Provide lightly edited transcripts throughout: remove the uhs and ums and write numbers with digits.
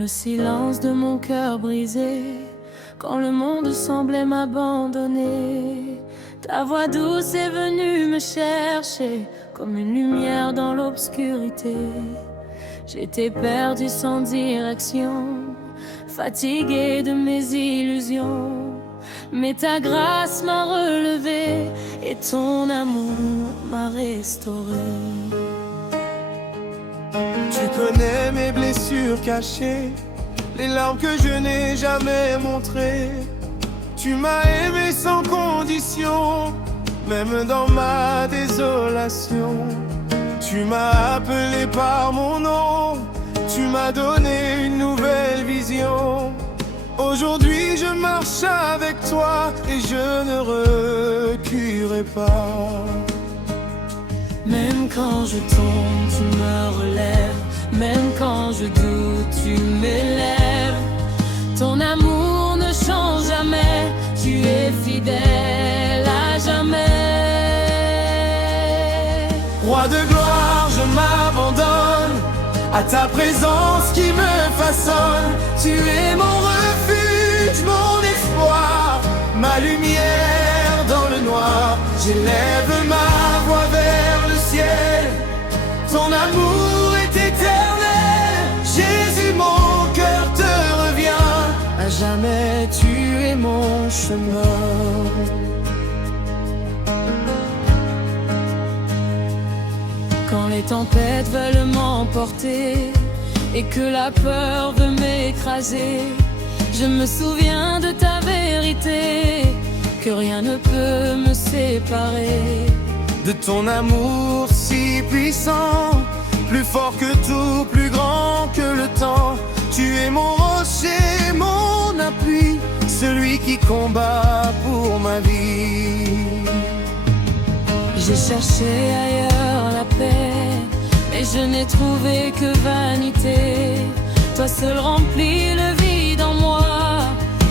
le silence de mon cœur brisé, quand le monde semblait m'abandonner, ta voix douce est venue me chercher, comme une lumière dans l'obscurité. J'étais perdu sans direction, fatigué de mes illusions, mais ta grâce m'a relevé et ton amour m'a restauré. Tu connais mes blessures cachées, les larmes que je n'ai jamais montrées. Tu m'as aimé sans condition, même dans ma désolation. Tu m'as appelé par mon nom, tu m'as donné une nouvelle vision. Aujourd'hui je marche avec toi et je ne reculerai pas. Même quand je tombe, tu me relèves. Même quand je doute, tu m'élèves. Ton amour ne change jamais, tu es fidèle à jamais. Roi de gloire, je m'abandonne à ta présence qui me façonne. Tu es mon refuge, mon espoir, ma lumière dans le noir. J'élève ma voix vers le ciel, ton amour est éternel. Jésus, mon cœur te revient, à jamais tu es mon chemin. Quand les tempêtes veulent m'emporter et que la peur veut m'écraser, je me souviens de ta vérité, que rien ne peut me séparer. De ton amour si puissant, plus fort que tout, plus grand que le temps. Tu es mon rocher, mon appui, celui qui combat pour ma vie. J'ai cherché ailleurs la paix, mais je n'ai trouvé que vanité. Toi seul remplis le vide en moi,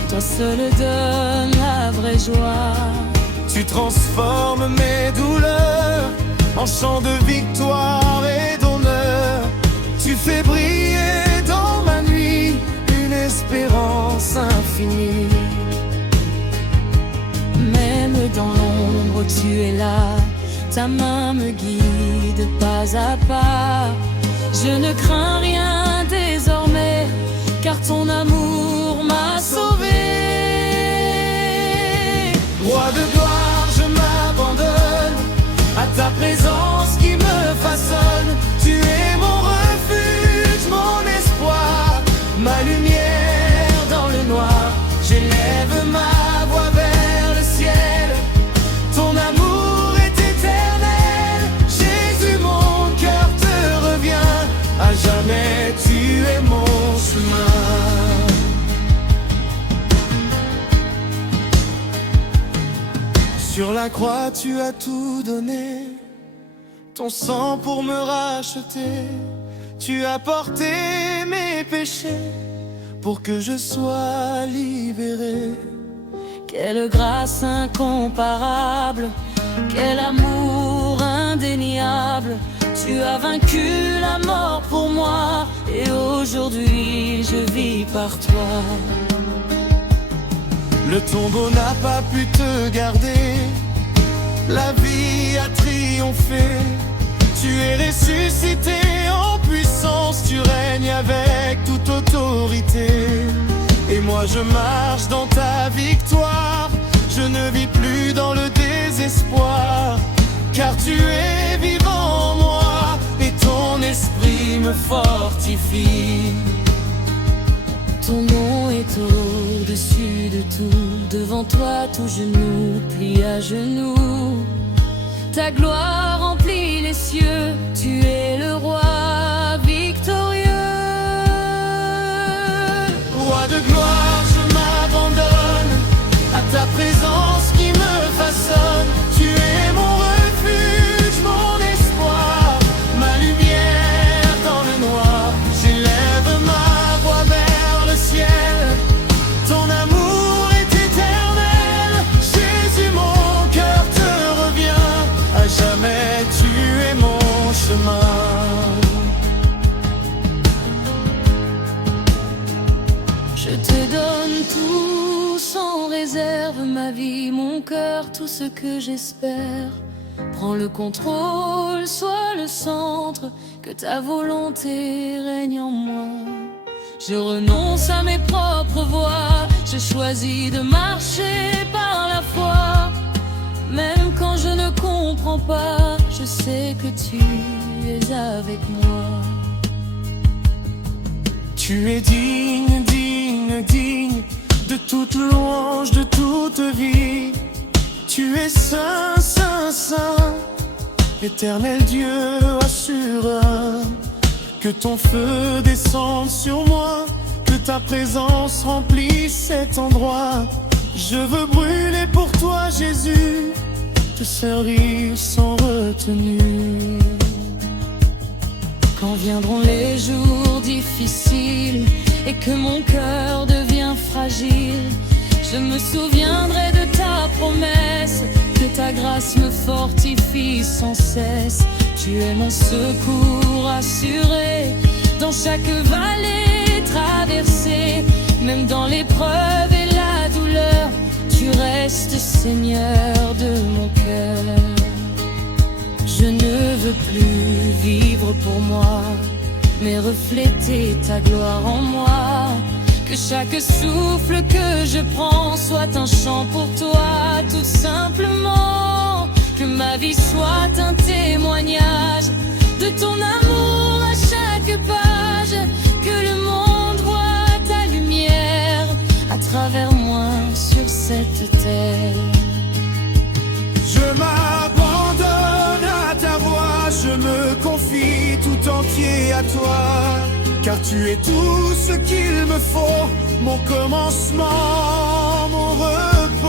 toi seul donne la vraie joie. Tu transformes mes douleurs en chants de victoire et d'honneur. Tu fais briller dans ma nuit une espérance infinie. Même dans l'ombre tu es là, ta main me guide pas à pas. Je ne crains rien désormais, car ton amour m'a sauvé. Roi de gloire, je m'abandonne à ta présence qui me façonne. Tu es mon refuge, mon espoir, ma lumière dans le noir. J'élève ma voix vers le ciel, ton amour est éternel. Jésus, mon cœur te revient, à jamais tu es mon chemin. Sur la croix tu as tout donné, ton sang pour me racheter. Tu as porté mes péchés pour que je sois libéré. Quelle grâce incomparable, quel amour indéniable. Tu as vaincu la mort pour moi, et aujourd'hui je vis par toi. Le tombeau n'a pas pu te garder, la vie a triomphé. Tu es ressuscité en puissance, tu règnes avec toute autorité. Et moi je marche dans ta victoire, je ne vis plus dans le désespoir, car tu es vivant en moi et ton esprit me fortifie. Ton nom est au-dessus de tout, devant toi tout genou plie à genoux. Ta gloire remplit les cieux, tu es le roi victorieux. Roi de gloire, je m'abandonne à ta présence qui me façonne. Tu es mon refuge, mon espoir, ma lumière dans le noir. J'élève ma voix vers le ciel, ton amour est éternel. Jésus, mon cœur te revient, à jamais tu es mon chemin. donne tout sans réserve, ma vie, mon cœur, tout ce que j'espère. Prends le contrôle, sois le centre, que ta volonté règne en moi. Je renonce à mes propres voies, je choisis de marcher par la foi. Même quand je ne comprends pas, je sais que tu es avec moi. Tu es digne, digne, digne de toute louange, de toute vie. Tu es saint, saint, saint, éternel Dieu assureur. Que ton feu descende sur moi, que ta présence remplisse cet endroit. Je veux brûler pour toi, Jésus, te servir sans retenue. Quand viendront les jours difficiles et que mon cœur devient fragile, je me souviendrai de ta promesse, que ta grâce me fortifie sans cesse. Tu es mon secours assuré, dans chaque vallée traversée, même dans l'épreuve et la douleur, tu restes Seigneur de mon cœur. Je ne veux plus vivre pour moi, mais refléter ta gloire en moi. Que chaque souffle que je prends soit un chant pour toi, tout simplement. Que ma vie soit un témoignage de ton amour à chaque page. Que le monde voit ta lumière à travers moi sur cette terre. Je m'abandonne à ta voix, je me confie tout entier à toi. Car tu es tout ce qu'il me faut, mon commencement, mon repos.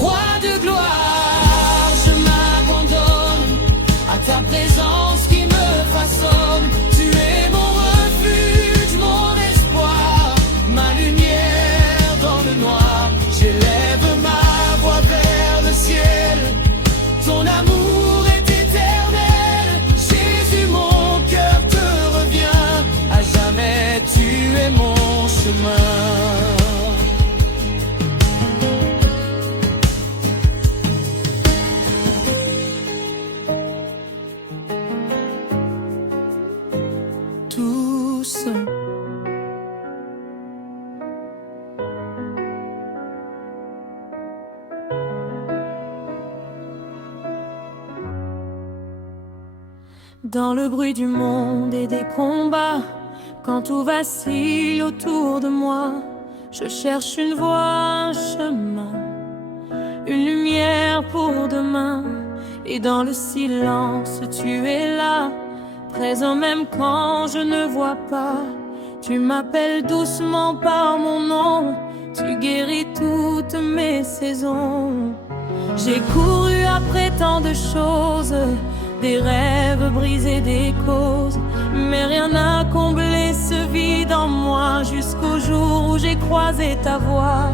Roi de gloire, je m'abandonne à ta présence qui me façonne. Tu es mon refuge, mon espoir, ma lumière dans le noir. J'élève ma voix vers le ciel, ton amour est éternel. Jésus, mon cœur te revient, à jamais tu es mon chemin. Tous. Dans le bruit du monde et des combats, quand tout vacille autour de moi, je cherche une voie, un chemin, une lumière pour demain. Et dans le silence, tu es là, présent même quand je ne vois pas. Tu m'appelles doucement par mon nom, tu guéris toutes mes saisons. J'ai couru après tant de choses, des rêves brisés, des causes, mais rien n'a comblé ce vide en moi jusqu'au jour où j'ai croisé ta voix.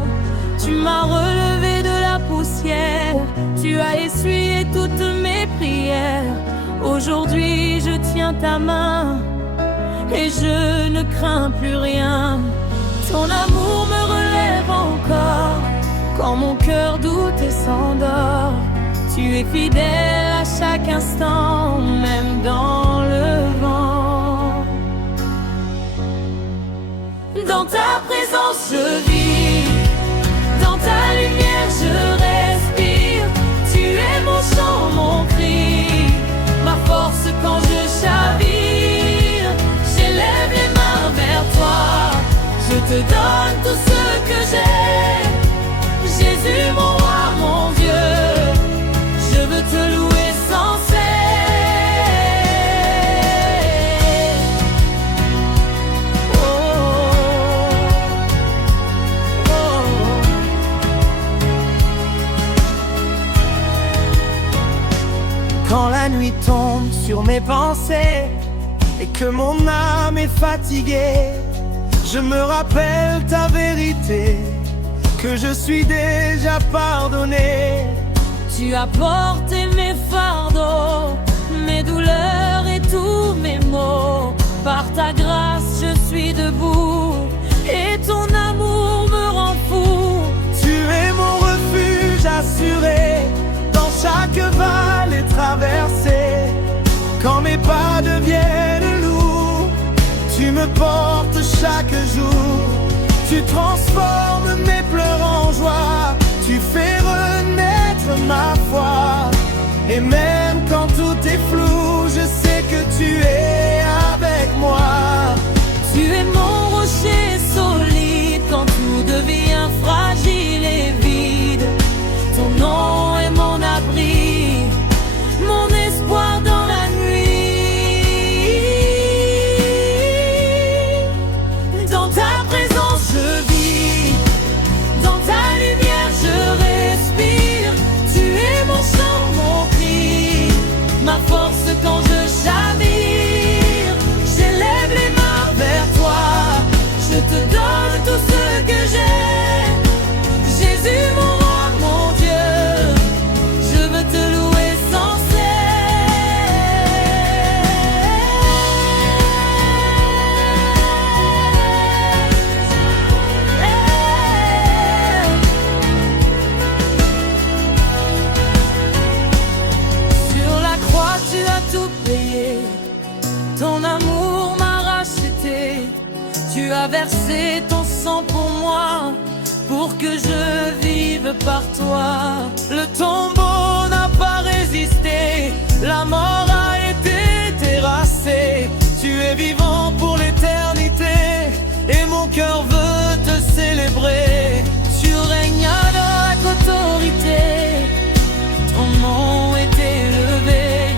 Tu m'as relevé de la poussière, tu as essuyé toutes mes prières. Aujourd'hui je tiens ta main et je ne crains plus rien. Ton amour me relève encore quand mon cœur doute et s'endort. Tu es fidèle à chaque instant, même dans le vent. Dans ta présence je vis, dans ta lumière je respire. Tu es mon chant, mon cri, ma force quand je chavire. J'élève les mains vers toi, je te donne tout ce que j'ai. Jésus mon roi, mon Dieu, je veux te louer sans cesse. Oh, oh, oh. Quand la nuit tombe sur mes pensées et que mon âme est fatiguée, je me rappelle ta vérité, que je suis déjà pardonné. Tu as porté mes fardeaux, mes douleurs et tous mes maux. Par ta grâce je suis debout et ton amour me rend fou. Tu es mon refuge assuré dans chaque vallée traversée. Quand mes pas deviennent lourds, tu me portes chaque jour. Tu transformes mes pleurs en joie, tu fais renaître ma foi. Et même quand tout est flou, je sais que tu es avec moi. Tu es mon rocher solide quand tout devient fragile et vide. Ton nom est mon abri, mon espoir dans la nuit. Dans ta présence je vis, dans ta lumière je respire. Tu es mon chant, mon cri, ma force quand je chavire. J'élève les mains vers toi, je te donne tout ce que j'ai. Jésus mon roi, mon Dieu, je veux te louer sans cesse. Sur la croix tu as tout payé, ton amour m'a racheté. Tu as versé ton sang pour moi, pour que je vive par toi. Le tombeau n'a pas résisté, la mort a été terrassée. Tu es vivant pour l'éternité, et mon cœur veut te célébrer. Tu règnes avec autorité, ton nom est élevé,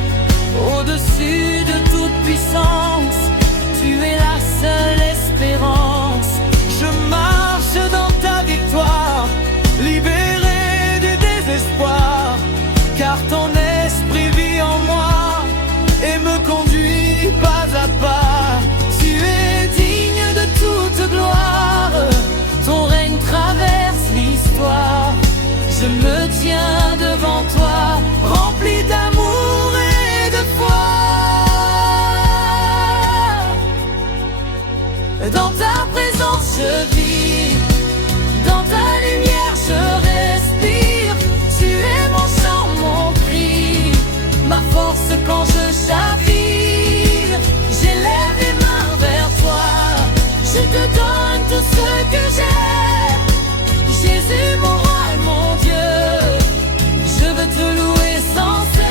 au-dessus de toute puissance. Tu es la seule espérance. Je marche dans ta victoire, libéré du désespoir, car ton esprit vit en moi et me conduit pas à pas. Tu es digne de toute gloire, ton règne traverse l'histoire. Je me tiens devant toi, rempli d'amour et de foi. Dans ta présence je vis, dans ta lumière je respire. Tu es mon chant, mon cri, ma force quand je chavire. J'élève les mains vers toi, je te donne tout ce que j'ai. Jésus mon roi, mon Dieu, je veux te louer sans cesse.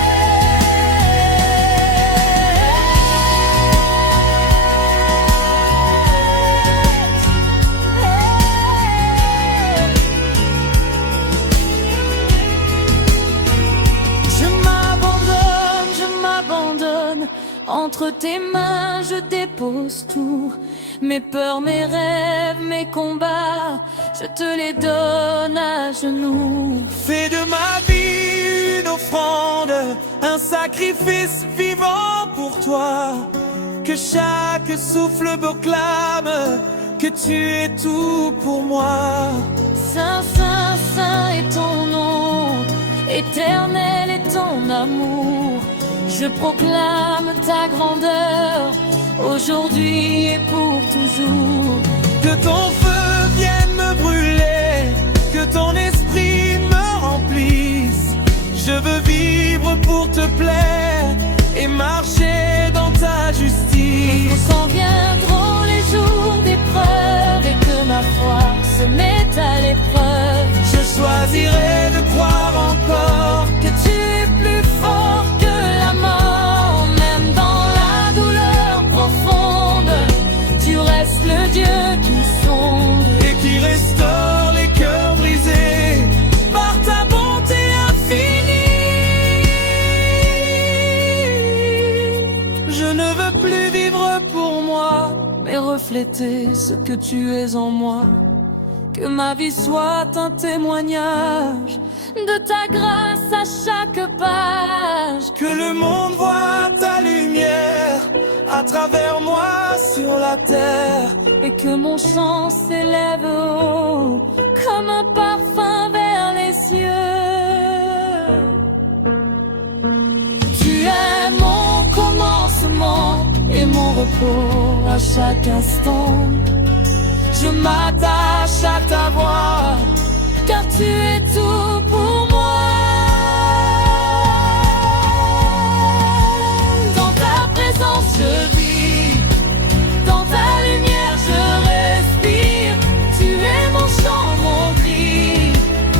Entre tes mains je dépose tout, mes peurs, mes rêves, mes combats, je te les donne à genoux. Fais de ma vie une offrande, un sacrifice vivant pour toi. Que chaque souffle proclame que tu es tout pour moi. Saint, Saint, Saint est ton nom, éternel est ton amour. Je proclame ta grandeur, aujourd'hui et pour toujours. Que ton feu vienne me brûler, que ton esprit me remplisse. Je veux vivre pour te plaire et marcher dans ta justice. Quand viendront les jours d'épreuve et que ma foi se met à l'épreuve, je choisirai de croire encore que tu es plus fort que la mort. Même dans la douleur profonde, tu restes le Dieu qui sonde et qui restaure les cœurs brisés par ta bonté infinie. Je ne veux plus vivre pour moi, mais refléter ce que tu es en moi. Que ma vie soit un témoignage de ta grâce à chaque page. Que le monde voit ta lumière à travers moi sur la terre. Et que mon chant s'élève haut comme un parfum vers les cieux. Tu es mon commencement et mon repos à chaque instant. Je m'attache à ta voix, car tu es tout pour moi. Dans ta présence je vis, dans ta lumière je respire. Tu es mon chant, mon cri,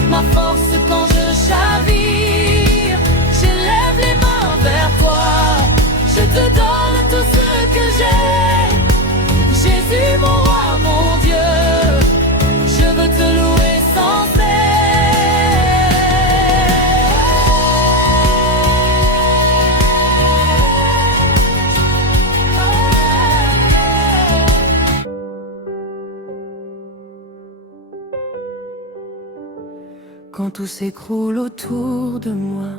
ma force quand je chavire. J'élève les mains vers toi, je te donne tout ce que j'ai. Jésus mon roi, mon Dieu, je veux te louer sans cesse. Quand tout s'écroule autour de moi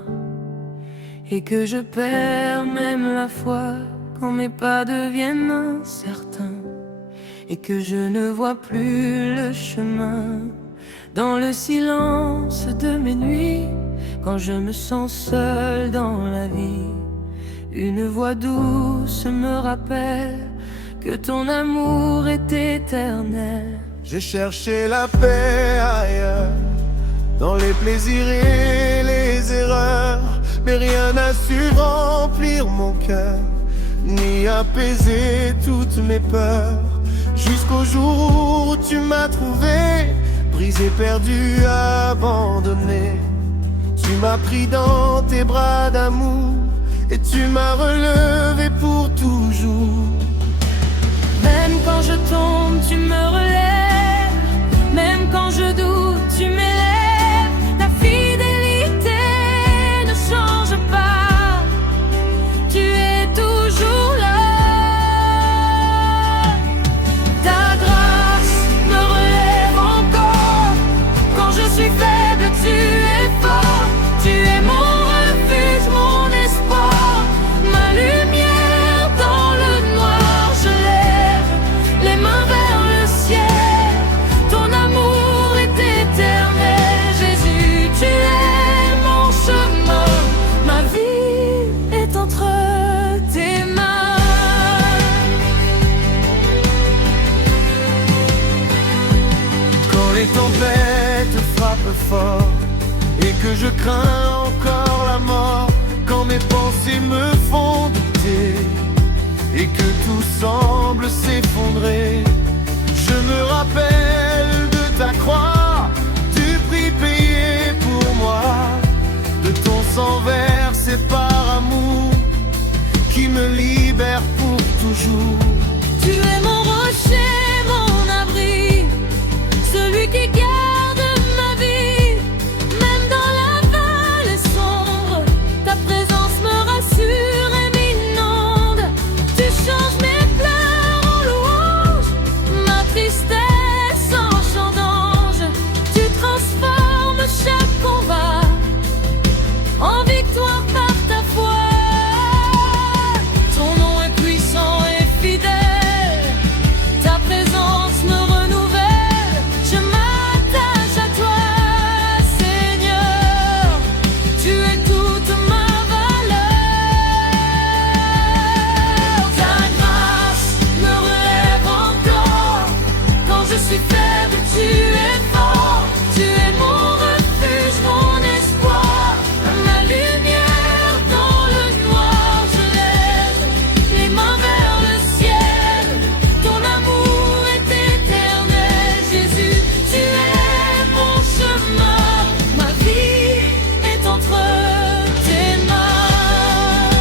et que je perds même la foi, quand mes pas deviennent incertains et que je ne vois plus le chemin, dans le silence de mes nuits, quand je me sens seul dans la vie, une voix douce me rappelle que ton amour est éternel. J'ai cherché la paix ailleurs, dans les plaisirs et les erreurs, mais rien n'a su remplir mon cœur, ni apaiser toutes mes peurs. Jusqu'au jour où tu m'as trouvé, brisé, perdu, abandonné. Tu m'as pris dans tes bras d'amour et tu m'as relevé pour toujours. Même quand je tombe, tu me relèves. Même quand je doute, tu m'élèves. Ta fidélité ne change pas. Tu es toujours là. Ta grâce me relève encore. Quand je suis faible, tu es fort. Tu es mon refuge, mon espoir, ma lumière dans le noir. Je lève les mains vers le ciel. Ton amour est éternel. Jésus, tu es mon chemin. Ma vie est entre tes mains. Quand les tempêtes frappent fort et que je crains encore la mort, quand mes pensées me font douter et que tout semble s'effondrer, je me rappelle de ta croix, du prix payé pour moi, de ton sang versé par amour, qui me libère pour toujours. Tu es mon rocher, mon abri, celui qui garde ma vie. Même dans la vallée sombre, ta présence me rassure et m'inonde. Tu changes mes pleurs en louange, ma tristesse en chant d'ange. Tu transformes chaque combat en victoire par ta foi. Ton nom est puissant et fidèle, ta présence me renouvelle. Je m'attache à toi, Seigneur, tu es toute ma valeur. Ta grâce me relève encore. Quand je suis faible, tu es fort. Tu es mon refuge, mon espoir, ma lumière dans le noir. Je lève les mains vers le ciel. Ton amour est éternel. Jésus, tu es mon chemin. Ma vie est entre tes mains.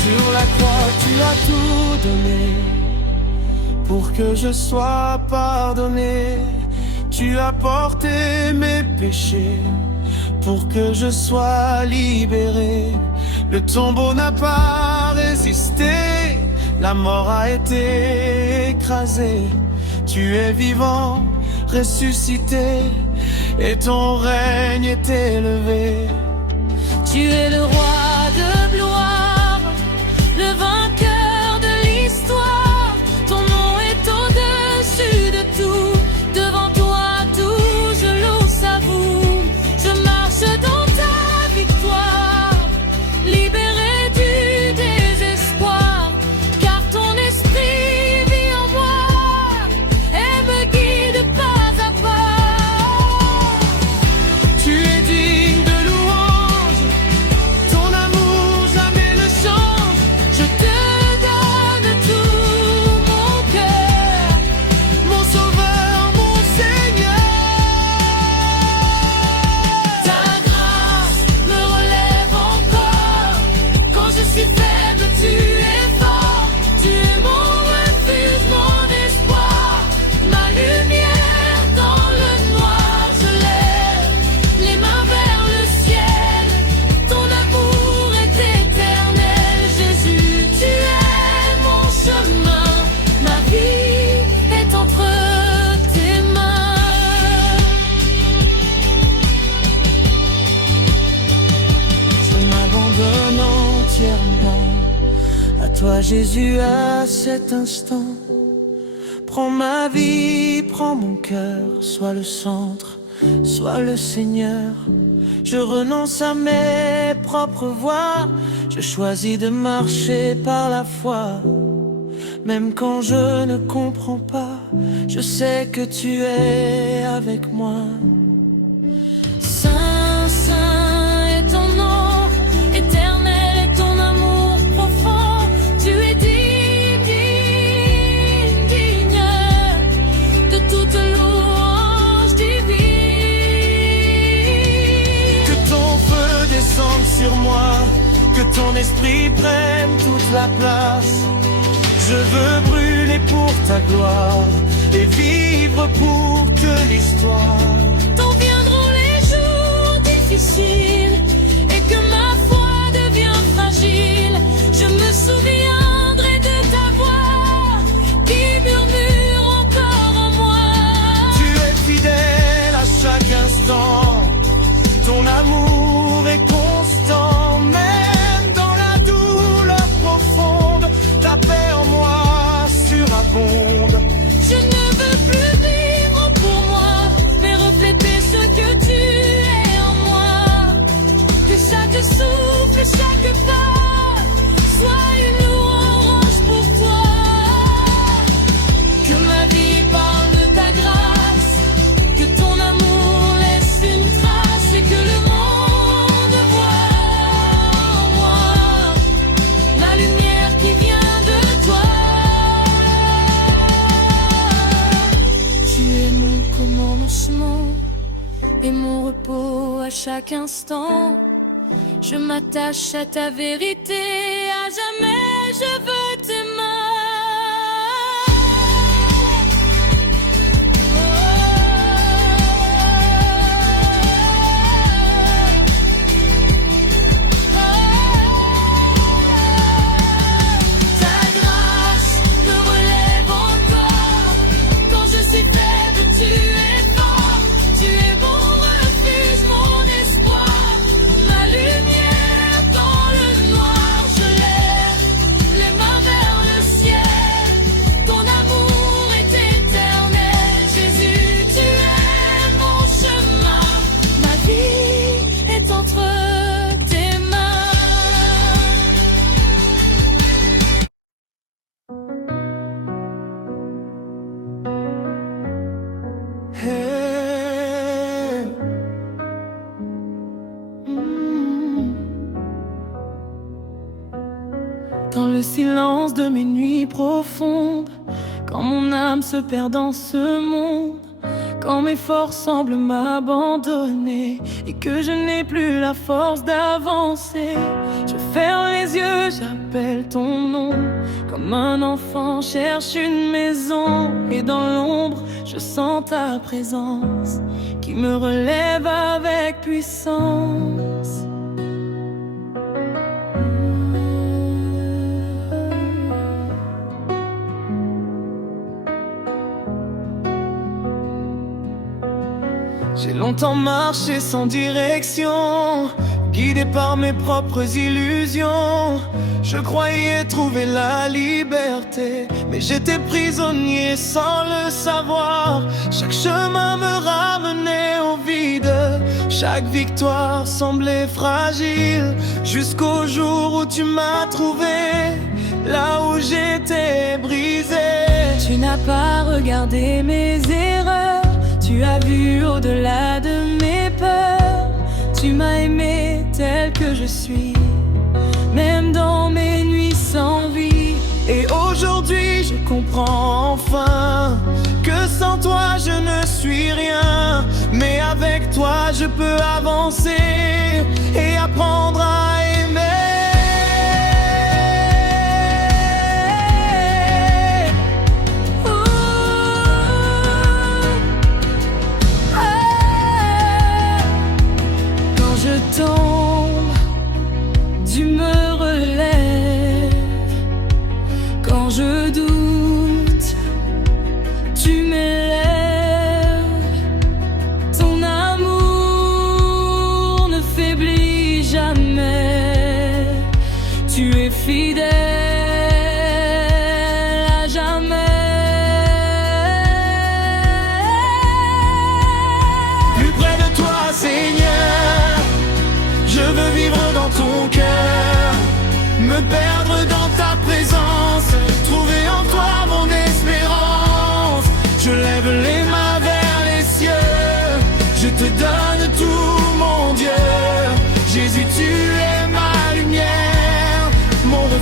Sur la croix, tu as tout donné pour que je sois pardonné. Tu as porté mes péchés pour que je sois libéré. Le tombeau n'a pas résisté, la mort a été écrasée. Tu es vivant, ressuscité, et ton règne est élevé. Tu es le roi de gloire, le vainqueur de l'histoire. Ton nom est au-dessus de tout. Devant toi, tout je loue, savoure. Je marche dans ta victoire, libéré toi Jésus à cet instant. Prends ma vie, prends mon cœur, sois le centre, sois le Seigneur. Je renonce à mes propres voies, je choisis de marcher par la foi. Même quand je ne comprends pas, je sais que tu es avec moi. Saint, saint est ton nom, éternel est ton amour profond. Tu es digne, digne de toute louange divine. Que ton feu descende sur moi, que ton esprit prenne toute la place. Je veux brûler pour ta gloire et vivre pour que l'histoire. T'en viendront les jours difficiles et que ma foi devient fragile. Je me souviendrai de ta voix qui murmure encore en moi. Tu es fidèle à chaque instant, ton amour est constant. Même dans la douleur profonde, ta paix en moi surabonde. Je ne veux plus vivre pour moi, mais refléter ce que tu es en moi. Que chaque souffle, chaque pas soit une louange pour toi. Que ma vie parle de ta grâce, que ton amour laisse une trace et que le monde voit en moi la lumière qui vient de toi. Tu es mon commencement et mon repos à chaque instant. Je m'attache à ta vérité, à jamais je veux t'aimer. Ta grâce me relève encore. Quand je suis faible, tu es fort. Tu es mon refuge, mon espoir, ma lumière dans le noir. Je lève les mains vers le ciel. Ton amour est éternel. Jésus, tu es mon chemin. Ma vie est entre tes mains. Hey. Dans le silence de mes nuits profondes, quand mon âme se perd dans ce monde, quand mes forces semblent m'abandonner et que je n'ai plus la force d'avancer, je ferme les yeux, j'appelle ton nom. Comme un enfant cherche une maison et dans l'ombre, je sens ta présence qui me relève avec puissance. J'ai longtemps marché sans direction, guidé par mes propres illusions. Je croyais trouver la liberté, mais j'étais prisonnier sans le savoir. Chaque chemin me ramenait au vide, chaque victoire semblait fragile, jusqu'au jour où tu m'as trouvé, là où j'étais brisé. Tu n'as pas regardé mes erreurs, tu as vu au-delà de mes peurs. Tu m'as aimé tel que je suis, même dans mes nuits sans vie. Et aujourd'hui je comprends enfin que sans toi je ne suis rien, mais avec toi je peux avancer et apprendre à aimer. Quand je tombe, tu me relèves. Quand je doute, tu m'élèves. Ton amour ne faiblit jamais. Tu es fidèle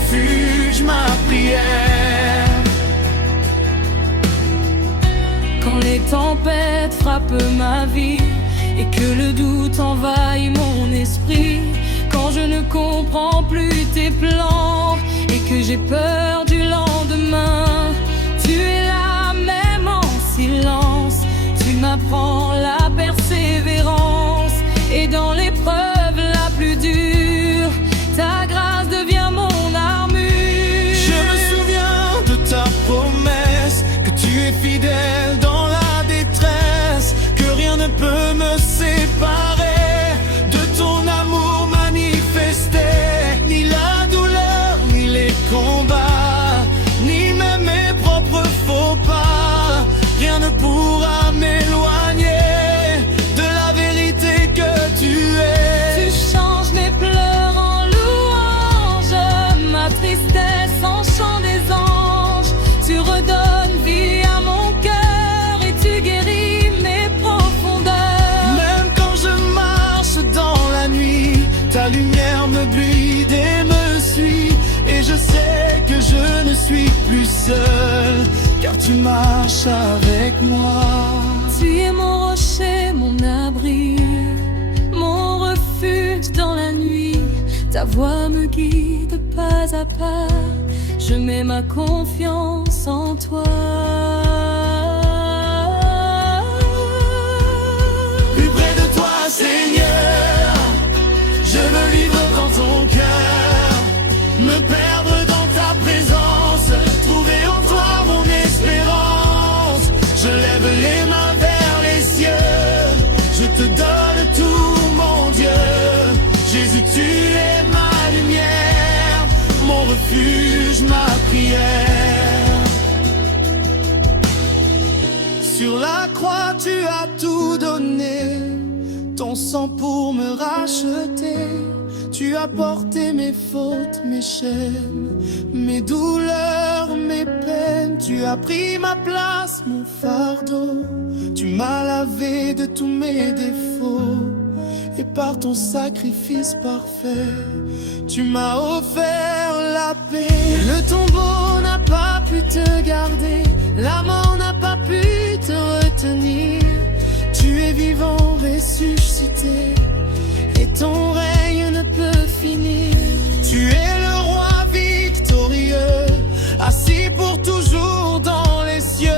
refuge, ma prière. Quand les tempêtes frappent ma vie et que le doute envahit mon esprit, quand je ne comprends plus tes plans et que j'ai peur du lendemain, tu es là même en silence, tu m'apprends la persévérance. Et dans l'épreuve la plus dure, ta grâce devient mon armure. Je me souviens de ta promesse, que tu es fidèle dans la détresse, que rien ne peut me séparer de ton amour manifesté. Ni la douleur, ni les combats, ni même mes propres faux pas, rien ne pourra m'éloigner de la vérité que tu es. Tu changes mes pleurs en louanges, ma tristesse en chant des anges. Tu redonnes vie à mon cœur et tu guéris mes profondeurs. Même quand je marche dans la nuit, ta lumière me guide et me suit. Et je sais que je ne suis plus seul, car tu marches avec moi. Tu es mon rocher, mon abri, mon refuge dans la nuit. Ta voix me guide pas à pas, je mets ma confiance en toi. Plus près de toi, Seigneur, je veux vivre dans ton cœur, me perdre dans ta présence, trouver en toi mon espérance. Je lève les mains vers les cieux, je te donne tout mon Dieu. Jésus, tu es ma lumière, mon refuge, ma prière. Sur la croix, tu as tout donné, ton sang pour me racheter. Tu as porté mes fautes, mes chaînes, mes douleurs, mes peines. Tu as pris ma place, mon fardeau. Tu m'as lavé de tous mes défauts. Et par ton sacrifice parfait, tu m'as offert la paix. Le tombeau n'a pas pu te garder, la mort n'a pas pu te retenir. Tu es vivant, ressuscité, et ton règne ne peut finir. Tu es le roi victorieux, assis pour toujours dans les cieux.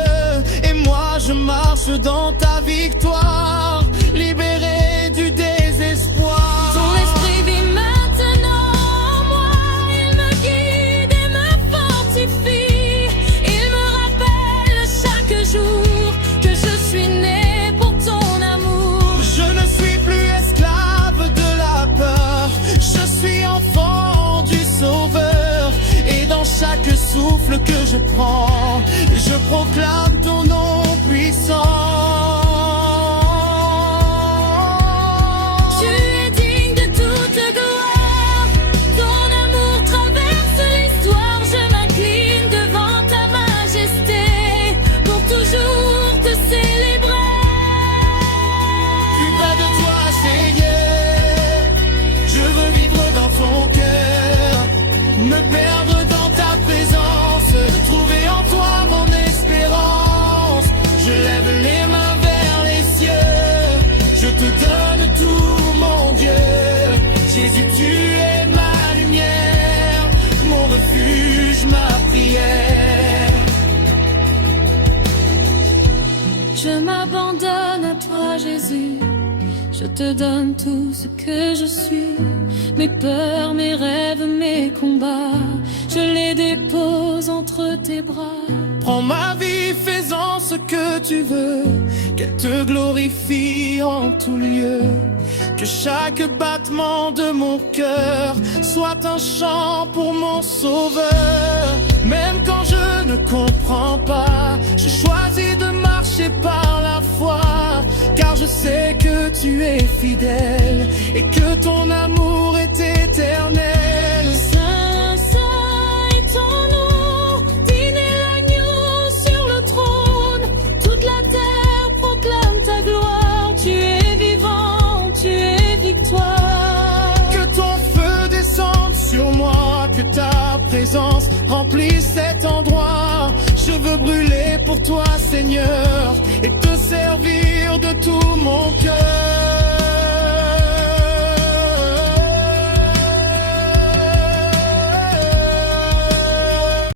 Et moi je marche dans ta victoire, libéré du désespoir. Ton esprit vit maintenant en moi, il me guide et me fortifie. Il me rappelle chaque jour que je suis né pour ton amour. Je ne suis plus esclave de la peur, je suis enfant du Sauveur. Et dans chaque souffle que je prends, je proclame ton nom puissant. Me perdre dans ta présence, trouver en toi mon espérance. Je lève les mains vers les cieux, je te donne tout mon Dieu. Jésus, tu es ma lumière, mon refuge, ma prière. Je m'abandonne à toi, Jésus. Je te donne tout ce que je suis, mes peurs, mes rêves, mes combats. Je les dépose entre tes bras. Prends ma vie, fais-en ce que tu veux, qu'elle te glorifie en tout lieu. Que chaque battement de mon cœur soit un chant pour mon Sauveur. Même quand je ne comprends pas, je choisis de marcher par la foi, car je sais que tu es fidèle et que ton amour est éternel. Saint, saint est ton nom, digne est l'agneau sur le trône. Toute la terre proclame ta gloire. Tu es vivant, tu es victoire. Que ton feu descende sur moi, que ta présence remplis cet endroit. Je veux brûler pour toi, Seigneur, et te servir de tout mon cœur.